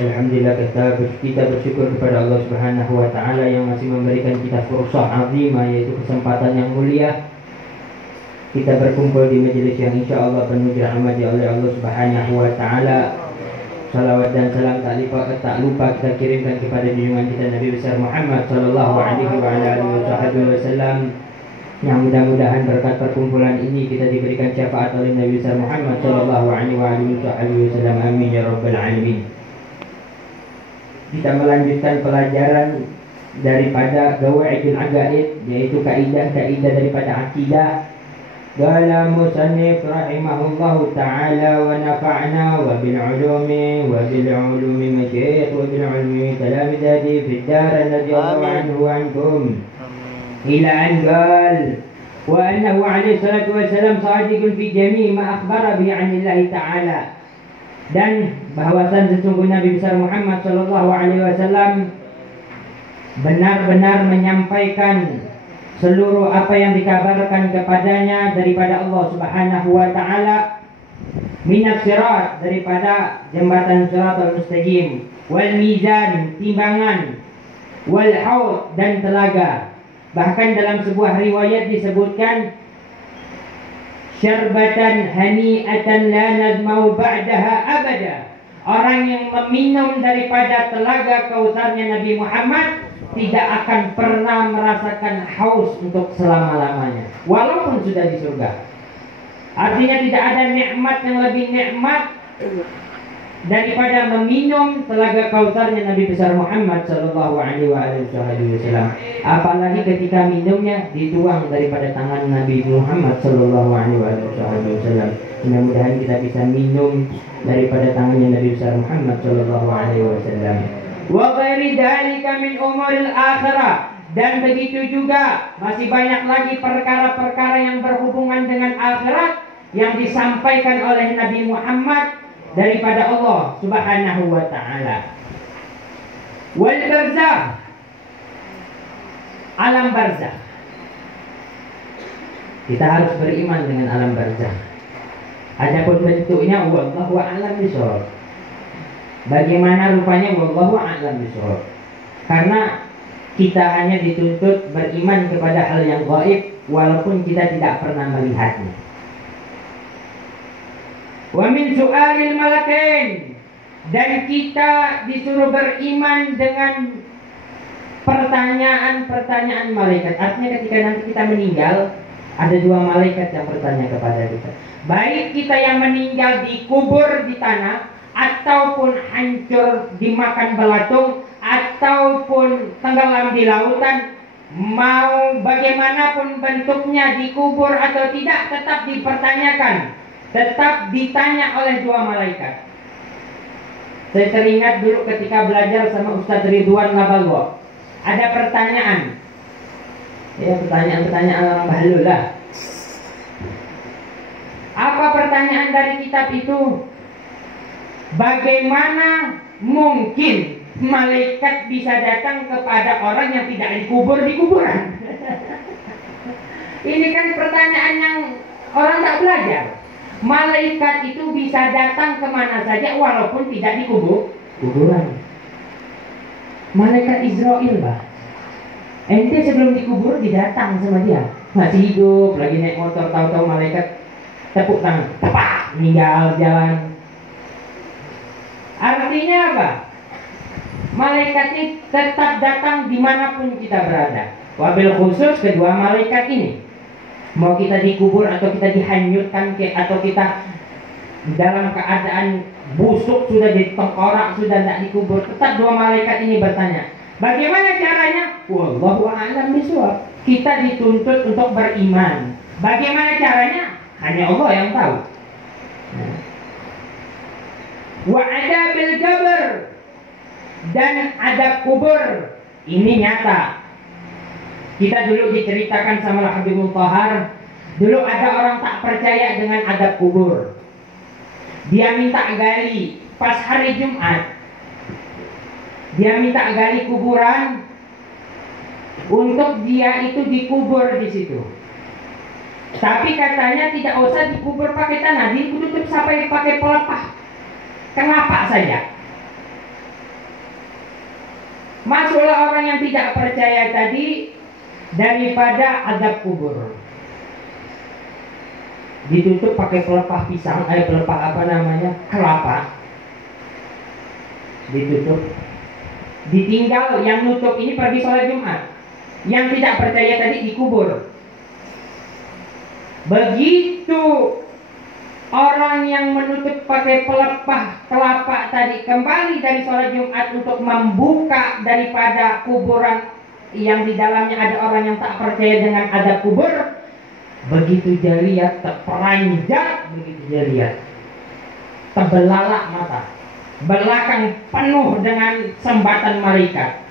Alhamdulillah kita bersyukur kepada Allah Subhanahu wa taala yang masih memberikan kita fursah azimah, yaitu kesempatan yang mulia. Kita berkumpul di majelis yang insyaallah penuh dirahmati oleh Allah Subhanahu wa taala. Salawat dan salam tak lupa kita kirimkan kepada junjungan kita Nabi besar Muhammad sallallahu alaihi wasallam. Yang mudah-mudahan berkat perkumpulan ini kita diberikan syafaat oleh Nabi besar Muhammad sallallahu alaihi wasallam. Amin ya rabbal alamin. Kita melanjutkan pelajaran daripada Qawaidul Aqaid, yaitu kaidah-kaidah daripada akidah. Qala musannif rahimahullahu ta'ala wa nafa'na wa bil ulumi masyayikh wa bil ulumi talamidati fid dar radhiyallahu anhu wa ankum ila an qal wa annahu alaihi salatu wassalam sadiqun fi jami' ma akhbara bihi 'anillahi ta'ala. Dan bahwasan sesungguhnya Nabi besar Muhammad sallallahu alaihi wasallam benar-benar menyampaikan seluruh apa yang dikabarkan kepadanya daripada Allah Subhanahu wa taala, minas sirat, daripada jembatan siratal mustaqim, wal mizan, timbangan, wal haud, dan telaga. Bahkan dalam sebuah riwayat disebutkan syarbatan hani'atan la nazmau ba'daha abada. Orang yang meminum daripada telaga Kautsarnya Nabi Muhammad tidak akan pernah merasakan haus untuk selama-lamanya, walaupun sudah di surga. Artinya tidak ada nikmat yang lebih nikmat daripada meminum telaga Kautsarnya Nabi besar Muhammad sallallahu alaihi wasallam. Apalagi ketika minumnya dituang daripada tangan Nabi Muhammad sallallahu alaihi wasallam. Mudah-mudahan kita bisa minum daripada tangannya Nabi besar Muhammad sallallahu alaihi wasallam. Wa ghairi dzalika min umuril akhirah, dan begitu juga masih banyak lagi perkara-perkara yang berhubungan dengan akhirat yang disampaikan oleh Nabi Muhammad daripada Allah Subhanahu wa taala. Wal barzakh, alam barzakh. Kita harus beriman dengan alam barzakh. Adapun bentuknya wallahu a'lam bishawab. Bagaimana rupanya wallahu a'lam bishawab. Karena kita hanya dituntut beriman kepada hal yang gaib walaupun kita tidak pernah melihatnya. Wa min su'alil malakain, dan kita disuruh beriman dengan pertanyaan-pertanyaan malaikat. Artinya ketika nanti kita meninggal, ada dua malaikat yang bertanya kepada kita. Baik kita yang meninggal dikubur di tanah, ataupun hancur dimakan belatung, ataupun tenggelam di lautan, mau bagaimanapun bentuknya, dikubur atau tidak, tetap dipertanyakan, tetap ditanya oleh dua malaikat. Saya teringat dulu ketika belajar sama Ustaz Ridwan Labalwa, ada pertanyaan, ya pertanyaan-pertanyaan orang bahlul lah. Apa pertanyaan dari kitab itu? Bagaimana mungkin malaikat bisa datang kepada orang yang tidak dikubur di kuburan? Ini kan pertanyaan yang orang tak belajar. Malaikat itu bisa datang kemana saja walaupun tidak dikubur kuburan. Malaikat Israel, Pak. Ente sebelum dikubur didatang sama dia, masih hidup, lagi naik motor, tahu-tahu malaikat tepuk tangan, tepak, meninggal jalan. Artinya apa? Malaikat ini tetap datang dimanapun kita berada. Wabil khusus kedua malaikat ini, mau kita dikubur atau kita dihanyutkan, atau kita dalam keadaan busuk sudah di tengkorak, sudah tidak dikubur, tetap dua malaikat ini bertanya. Bagaimana caranya? Wallahu a'lam bishawab. Kita dituntut untuk beriman. Bagaimana caranya? Hanya Allah yang tahu. Wa adabil qabr, dan adab kubur ini nyata. Kita dulu diceritakan sama Habibul Thahar, dulu ada orang tak percaya dengan adab kubur. Dia minta gali pas hari Jumat, dia minta gali kuburan untuk dia itu dikubur di situ. Tapi katanya tidak usah dikubur pakai tanah, ditutup sampai pakai pelepah kelapa saja. Masuklah orang yang tidak percaya tadi daripada azab kubur. Ditutup pakai pelepah pisang, pelepah apa namanya, kelapa. Ditutup. Ditinggal yang nutup ini pergi sholat Jumat. Yang tidak percaya tadi dikubur. Begitu orang yang menutup pakai pelepah kelapa tadi kembali dari sholat Jumat untuk membuka daripada kuburan yang di dalamnya ada orang yang tak percaya dengan adab kubur, begitu dia lihat terperanjat, begitu dia lihat terbelalak mata, belakang penuh dengan sembatan malaikat,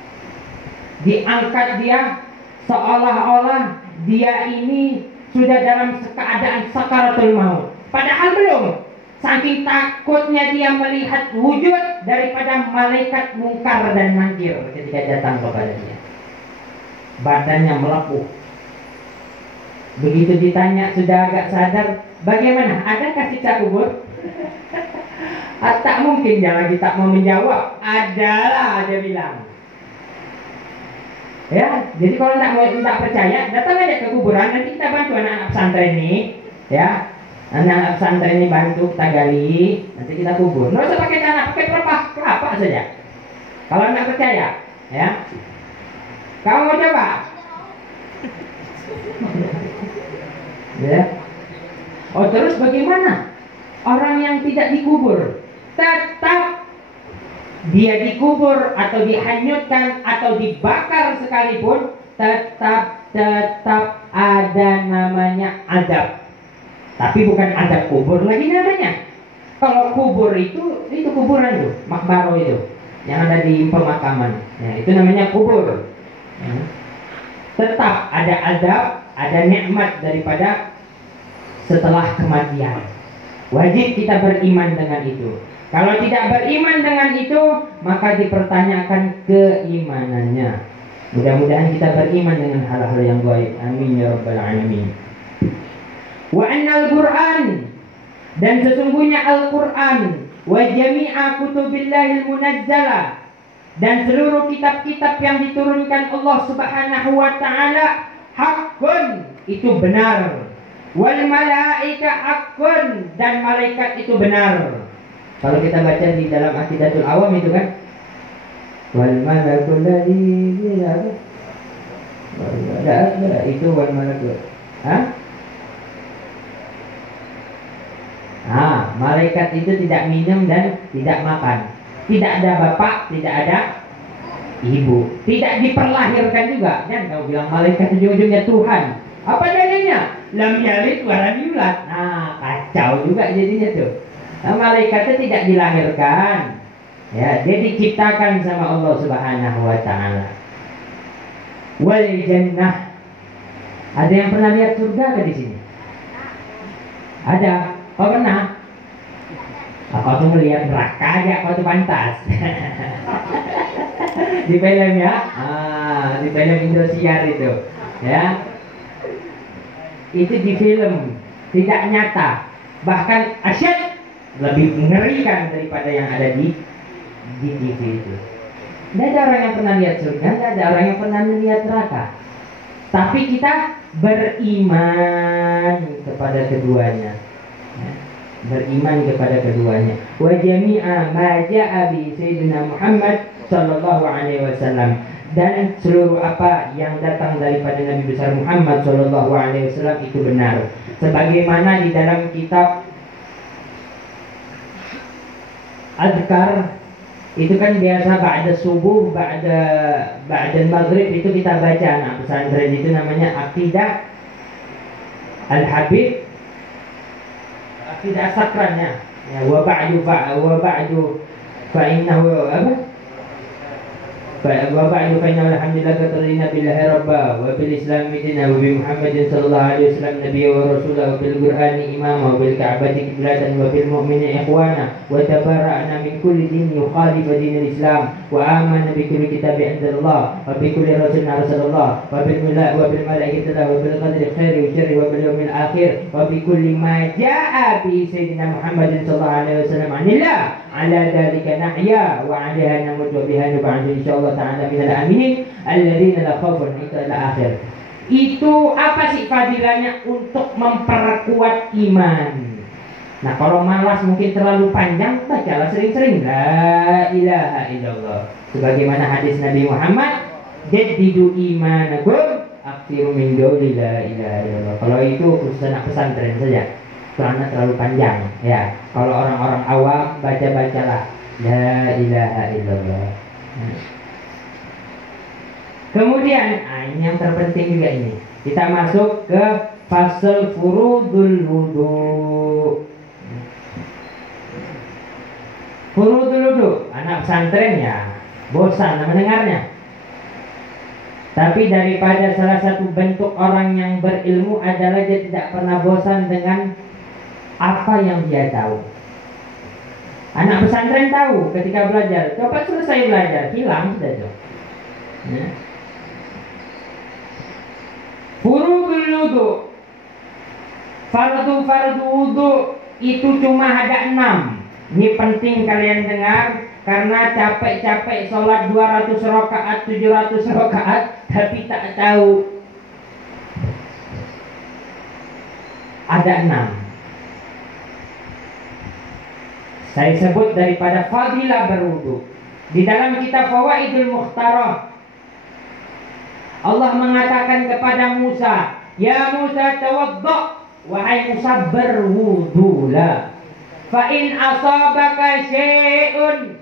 diangkat dia seolah-olah dia ini sudah dalam keadaan sakaratul maut. Padahal belum. Saking takutnya dia melihat wujud daripada malaikat mungkar dan nakir ketika datang kepada dia. Badannya melepuh. Begitu ditanya sudah agak sadar, bagaimana? Adakah siksa kubur? Tak mungkin dia lagi tak mau menjawab. Adalah, dia bilang. Ya, jadi kalau tak percaya, datang aja ke kuburan. Nanti kita bantu anak-anak pesantren ini, ya. Anak-anak pesantren ini bantu kita gali, nanti kita kubur. Nggak usah pakai tanah, pakai pelepah kelapa saja. Kalau nggak percaya, ya. Kamu mau coba? Ya. Oh, terus bagaimana? Orang yang tidak dikubur tetap dia dikubur atau dihanyutkan atau dibakar sekalipun tetap ada namanya azab. Tapi bukan azab kubur lagi namanya. Kalau kubur itu kuburan tuh, makbaro itu yang ada di pemakaman. Ya, itu namanya kubur. Ya. Tetap ada azab, ada nikmat daripada setelah kematian. Wajib kita beriman dengan itu. Kalau tidak beriman dengan itu, maka dipertanyakan keimanannya. Mudah-mudahan kita beriman dengan hal-hal yang gaib. Amin ya rabbal alamin. Wa annal Qur'an, dan sesungguhnya Al-Qur'an, wa jami'a kutubillahil munazzalah, dan seluruh kitab-kitab yang diturunkan Allah Subhanahu wa taala haqqun, itu benar. Wal malaika haqqun, dan malaikat itu benar. Kalau kita baca di dalam Aqidatul Awam itu kan, wal malakul ladzi ada itu wal malakul. Malaikat itu tidak minum dan tidak makan. Tidak ada bapak, tidak ada ibu. Tidak diperlahirkan juga. Dan kau bilang malaikat ujung-ujungnya Tuhan. Apa dalilnya? Lam yalid wa lam yulad. Kacau juga jadinya tuh. Malaikat itu tidak dilahirkan. Ya, dia diciptakan sama Allah Subhanahu wa taala. Wal jannah. Ada yang pernah lihat surga ke di sini? Ada. Kau pernah? Kau tuh melihat neraka aja, kau tuh pantas. Di film ya, di film Indosiar itu, ya. Itu di film, tidak nyata. Bahkan asyik lebih mengerikan daripada yang ada di TV itu. Tidak ada orang yang pernah lihat surga, tidak ada orang yang pernah melihat neraka. Tapi kita beriman kepada keduanya. Beriman kepada keduanya. Wa jami'a ma ja'a bi sayyidina Muhammad sallallahu alaihi wasallam, dan seluruh apa yang datang daripada Nabi besar Muhammad sallallahu alaihi wasallam itu benar. Sebagaimana di dalam kitab Adhkar itu kan biasa ba'da subuh, ba'da maghrib itu kita baca anak pesantren, itu namanya Aqidah Al-Habib, tidak sakrannya ya, wa ba'du fa innahu alhamdulillah qatarina billahi rabba wa bil islam dina wa bi muhammadin sallallahu alaihi wasallam nabiyya wa rasulah wa bil qur'ani imama wa bil ka'bati qiblatan wa bil mu'minina ikhwana wa tabarra'na min kulli din yukhalifu dinil islam wa amanna bi kulli kitabin indallah wa bi kulli rasulin arsalallah wa bil malaikati wa bil qadri khairi wa syarri wa bil yawmil akhir wa bi kulli ma jaa'a bi sayyidina muhammadin sallallahu alaihi wasallam anillah ala dzalika nahya wa 'alaiha namut wa biha nub'adu insyaallah ta'ala minal aminin alladzina la khaufun 'alaihim akhir. Itu apa sih fadilahnya? Untuk memperkuat iman. Nah, kalau malas mungkin terlalu panjang, bacalah sering-sering la ilaha illallah. Sebagaimana hadis Nabi Muhammad, jaddidu imanakum aktsiru min qouli la ilaha illallah. Kalau itu khusus anak pesantren saja, karena terlalu panjang ya. Kalau orang-orang awam baca-bacalah la ilaha illallah. Kemudian ini yang terpenting juga ini. Kita masuk ke fasal furudul wudu. Furudul wudu, anak pesantren ya bosan mendengarnya. Tapi daripada salah satu bentuk orang yang berilmu adalah dia tidak pernah bosan dengan apa yang dia tahu. Anak pesantren tahu ketika belajar, coba selesai belajar, hilang sudah tuh. Ya. Furudul wudu, fardu wudu itu cuma ada 6. Ini penting kalian dengar, karena capek-capek sholat 200 rakaat, 700 rakaat, tapi tak tahu ada 6. Saya sebut daripada fadilah berwudu. Di dalam kitab Fawaidul Mukhtarah, Allah mengatakan kepada Musa, ya Musa tawadda, wahai Musa berwudulah. Fa in asabaka syai'un,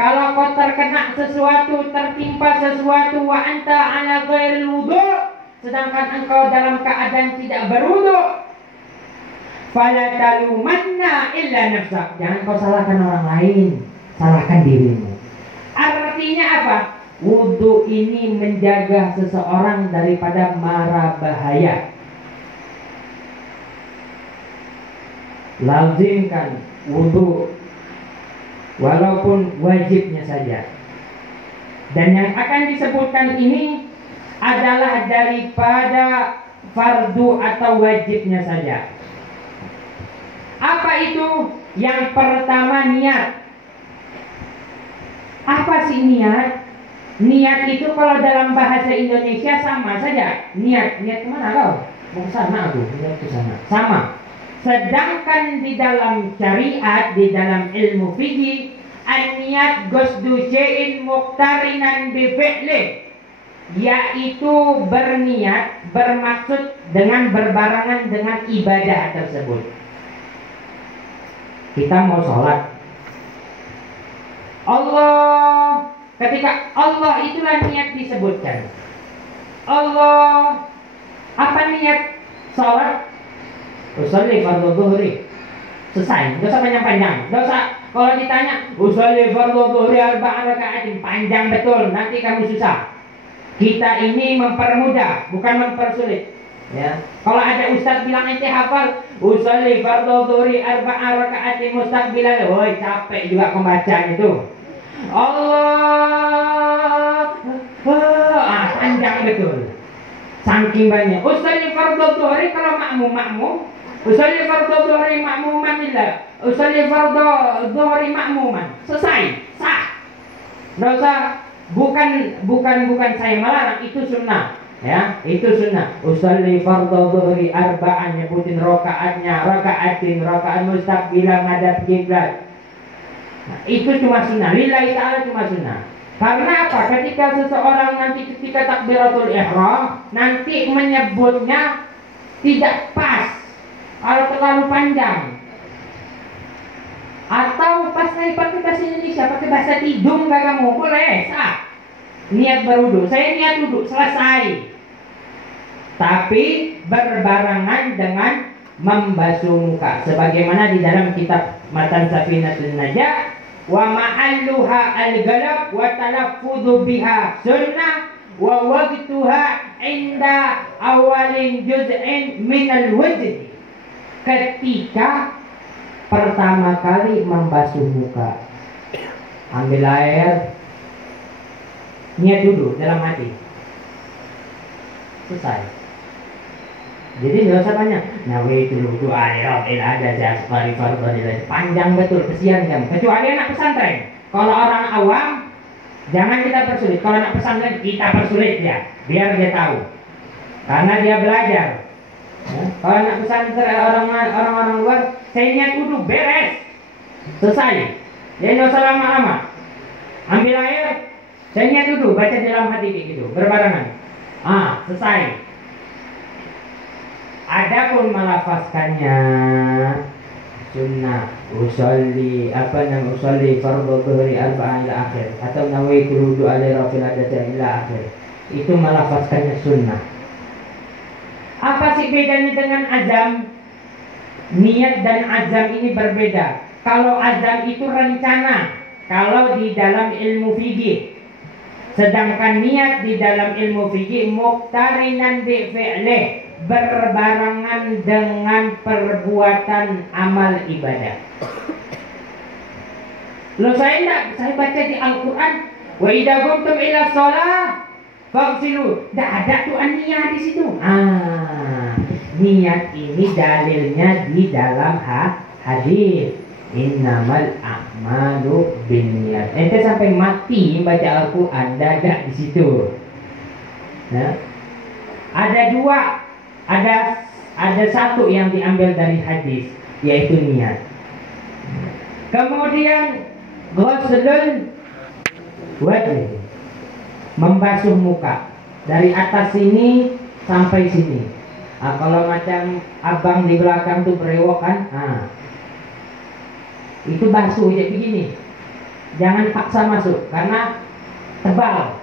kalau kau terkena sesuatu, tertimpa sesuatu, wa anta ala ghairil wudu, sedangkan engkau dalam keadaan tidak berwudu, fala talumanna illa nafsak, jangan kau salahkan orang lain, salahkan dirimu. Artinya apa? Wudu ini menjaga seseorang daripada mara bahaya. Lazimkan wudu walaupun wajibnya saja. Dan yang akan disebutkan ini adalah daripada fardu atau wajibnya saja. Apa itu? Yang pertama, niat. Apa sih niat? Niat itu kalau dalam bahasa Indonesia sama saja. Niat kemana kau? Mau sana aku, niat ke sana. Sama. Sedangkan di dalam syariat, di dalam ilmu fikih, an-niyat qasdu syai'in muqtarinan bi fi'lih, yaitu berniat, bermaksud dengan berbarengan dengan ibadah tersebut. Kita mau sholat, Allah, ketika Allah itulah niat disebutkan. Allah, apa niat sholat? Usolli fardhu dhuhri. Selesai, enggak usah panjang-panjang. Enggak usah kalau ditanya usolli fardhu dhuhri 4 rakaatin, panjang betul, nanti kamu susah. Kita ini mempermudah, bukan mempersulit. Ya. Kalau ada ustaz bilang ente hafal usolli fardhu dhuhri 4 rakaatin mustaqbilan, woi capek juga pembacaan itu. Allah, panjang betul. Saking banyak. Usolli fardhu dhuhri kalau makmum. Usolli fardhu dhuhri makmuman lillah. Usolli fardhu dhuhri makmuman. Selesai, sah. Enggak usah, bukan saya melarang, itu sunnah. Ya, itu sunnah. Usolli fardhu dhuhri 4, nyebutin rakaatnya, rakaat mustaqbilan ngadap kiblat. Nah, itu cuma sunnah. Lillahi ta'ala cuma sunnah. Karena apa? Ketika seseorang nanti ketika takbiratul ihram nanti menyebutnya tidak pas kalau terlalu panjang, atau pas saya pakai bahasa Indonesia, pakai bahasa tidung gak kamu? Boleh, sah. Niat berwudu, saya niat wudu, selesai. Tapi berbarengan dengan membasuh muka, sebagaimana di dalam kitab Matan Safinatun Najah, wa ma'alluha al-galab wa talaffudhu biha sunnah wa waqtuha inda awalin juz'in minal wajh. Ketika pertama kali membasuh muka, ambil air, niat dulu dalam hati, selesai. Jadi nggak usah banyak. Nawaitul doa rabbil adza asfari fardhillah. Panjang betul, kesian kan. Kecuali anak pesantren. Kalau orang awam jangan kita persulit. Kalau anak pesantren kita persulit ya, biar dia tahu. Karena dia belajar. Ya. Kalau anak pesantren orang-orang luar, saya niat wudhu beres, selesai. Jadi nggak usah lama-lama. Ambil air, saya niat wudhu, baca dalam hati gitu, berbarengan. Selesai. Adapun melafazkannya sunnah usolli usolli fardhu dhuhri arba'an ila akhir atau nawaitu wudu ala rafil adza ila akhir, itu melafazkannya sunnah. Apa sih bedanya dengan azam? Niat dan azam ini berbeda. Kalau azam itu rencana, kalau di dalam ilmu fikih. Sedangkan niat di dalam ilmu fikih muqtarinan bi fi'lih, berbarengan dengan perbuatan amal ibadah. Loh saya baca di Al-Quran, wa idza qumtum ila shalah faghsilu. Tidak ada tuh niat di situ. Niat ini dalilnya di dalam hadis. Innamal a'malu binniyat. Ente sampai mati baca Al-Quran, ada di situ. Nah, ada dua. Ada satu yang diambil dari hadis, yaitu niat. Kemudian ghuslun wajh, membasuh muka dari atas sini sampai sini. Kalau macam abang di belakang tuh berewok kan, itu basuh ya begini. Jangan paksa masuk karena tebal.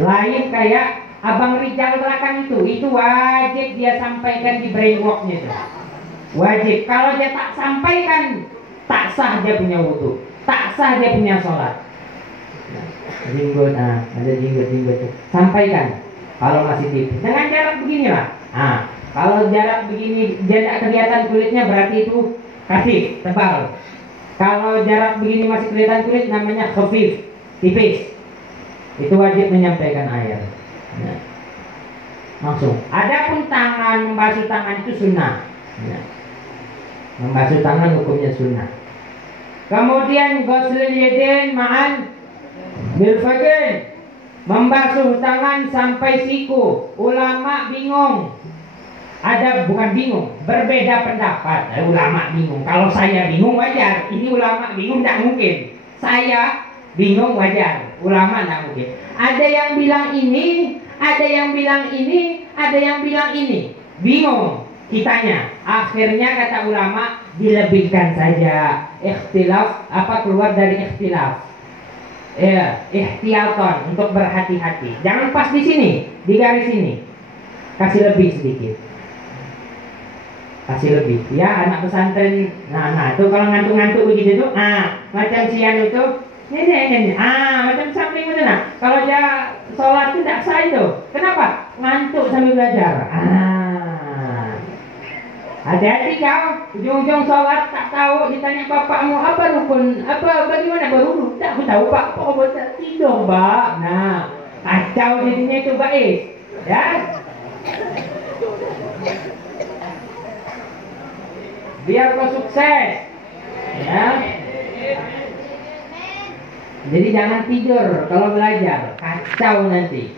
Lain kayak abang Rijal belakang itu wajib dia sampaikan di brainwalknya itu. Wajib. Kalau dia tak sampaikan, tak sah dia punya wudu, tak sah dia punya sholat. Jenggot, ada jenggot. Sampaikan. Kalau masih tipis, dengan jarak beginilah. Kalau jarak begini dia tidak kelihatan kulitnya, berarti itu khafif, tebal. Kalau jarak begini masih kelihatan kulit, namanya khafif, tipis. Itu wajib menyampaikan air. Langsung. Adapun tangan, membasuh tangan itu sunnah. Membasuh tangan hukumnya sunnah. Kemudian ghuslul yadain ma'an mirfaqain, membasuh tangan sampai siku. Ulama bingung. Bukan bingung, berbeda pendapat. Ulama bingung. Kalau saya bingung wajar. Ini ulama bingung tidak mungkin. Saya bingung wajar. Ulama tidak mungkin. Ada yang bilang ini, ada yang bilang ini, ada yang bilang ini. Bingung kitanya. Akhirnya kata ulama dilebihkan saja. Ikhtilaf keluar dari ikhtilaf. Ihtiyatan, untuk berhati-hati. Jangan pas di sini, di garis ini. Kasih lebih sedikit. Kasih lebih. Ya, anak pesantren. Nah, tuh kalau ngantuk-ngantuk begitu tuh, macam sian itu. Ini. Macam samping itu. Nah, kalau dia sholat itu tidak sah itu. Kenapa? Ngantuk sambil belajar. Hati-hati kau. Ujung-ujung sholat tak tahu, ditanya bapakmu apa rukun, bagaimana berwudu. Tak aku tahu pak. Oh, tidur pak. Nah, kacau jadinya itu Bais. Ya. Biar kau sukses. Ya. Jadi jangan tidur kalau belajar, kacau nanti.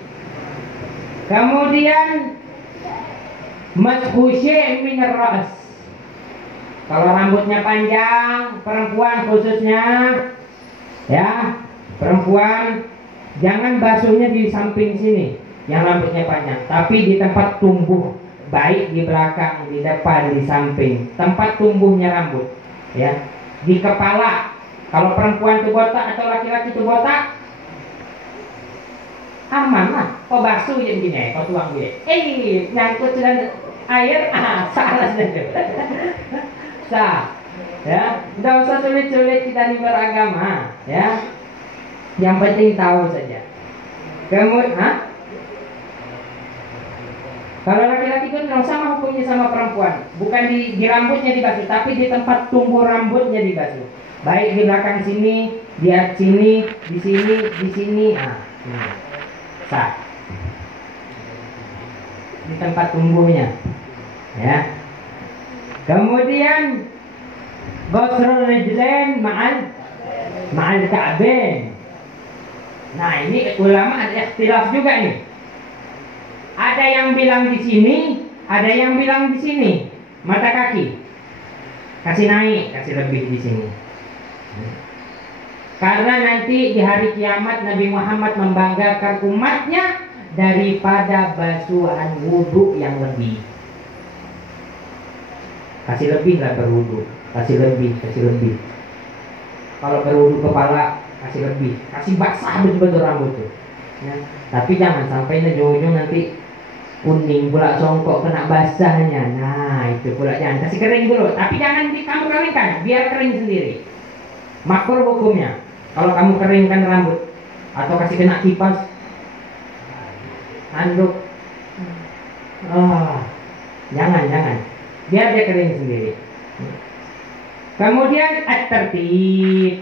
Kemudian mashu syai' min ar-ra's. Kalau rambutnya panjang, perempuan khususnya, ya, perempuan jangan basuhnya di samping sini yang rambutnya panjang, tapi di tempat tumbuh, baik di belakang, di depan, di samping, tempat tumbuhnya rambut, ya, di kepala. Kalau perempuan itu botak atau laki-laki itu botak, aman lah. Kau basuh ya begini, kau tuang dia. Nyangkut dan air, salah saja. Sah, ya. Tidak usah sulit-sulit kita beragama, ya. Yang penting tahu saja. Kemudian, kalau laki-laki itu sama hukumnya sama perempuan, bukan di rambutnya dibasuh, tapi di tempat tumbuh rambutnya dibasuh. Baik di belakang sini, di sini, di sini, di sini, sah. Di tempat tumbuhnya. Ya. Kemudian Ghusl rijlain ma'al ka'bain. Nah, ini ulama ada ikhtilaf juga nih. Ada yang bilang di sini, ada yang bilang di sini. Mata kaki kasih naik, kasih lebih di sini. Karena nanti di hari kiamat Nabi Muhammad membanggakan umatnya daripada basuhan wudhu yang lebih. Kasih lebih lah berwudhu, kasih lebih. Kalau berwudhu kepala kasih lebih, kasih basah betul-betul rambut tuh. Ya. Tapi jangan sampai ujung-ujung nanti kuning pula songkok kena basahnya. Nah itu pula jangan, kasih kering dulu. Tapi jangan kamu keringkan, biar kering sendiri. Makruh hukumnya kalau kamu keringkan rambut atau kasih kena kipas, handuk. Jangan, biar dia kering sendiri. Kemudian at-tertib,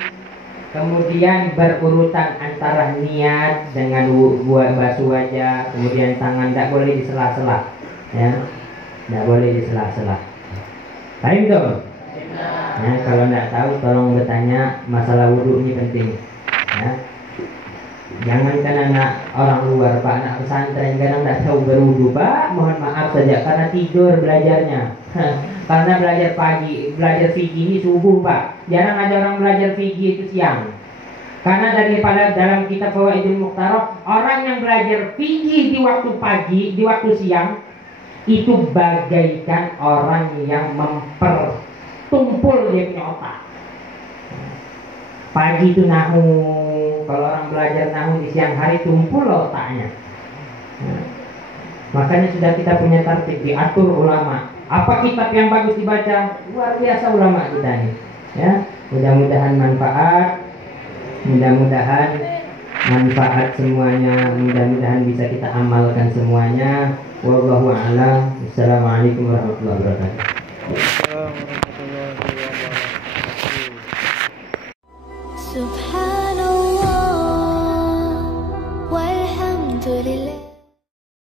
kemudian berurutan antara niat dengan basuh wajah, kemudian tangan tidak boleh di sela-sela, ya, tidak boleh di sela-sela. Paham tuh? Ya, kalau tidak tahu tolong bertanya, masalah wudhu ini penting. Ya. Jangankan anak orang luar, Pak, anak pesantren kadang tidak tahu berwudhu, Pak. Mohon maaf saja karena tidur belajarnya. Karena belajar pagi, belajar fikih ini subuh, Pak. Jarang ada orang belajar fikih itu siang. Karena daripada dalam kitab Fawaidul Mukhtarah, orang yang belajar fikih di waktu pagi, di waktu siang, itu bagaikan orang yang mempertumpul dia punya otak. Pagi itu nahu, kalau orang belajar nahu di siang hari tumpul otaknya. Makanya sudah kita punya tertib, diatur ulama. Apa kitab yang bagus dibaca? Luar biasa ulama kita ini. Ya, mudah-mudahan manfaat. Mudah-mudahan manfaat semuanya, mudah-mudahan bisa kita amalkan semuanya. Wallahu a'lam. Assalamualaikum warahmatullahi wabarakatuh.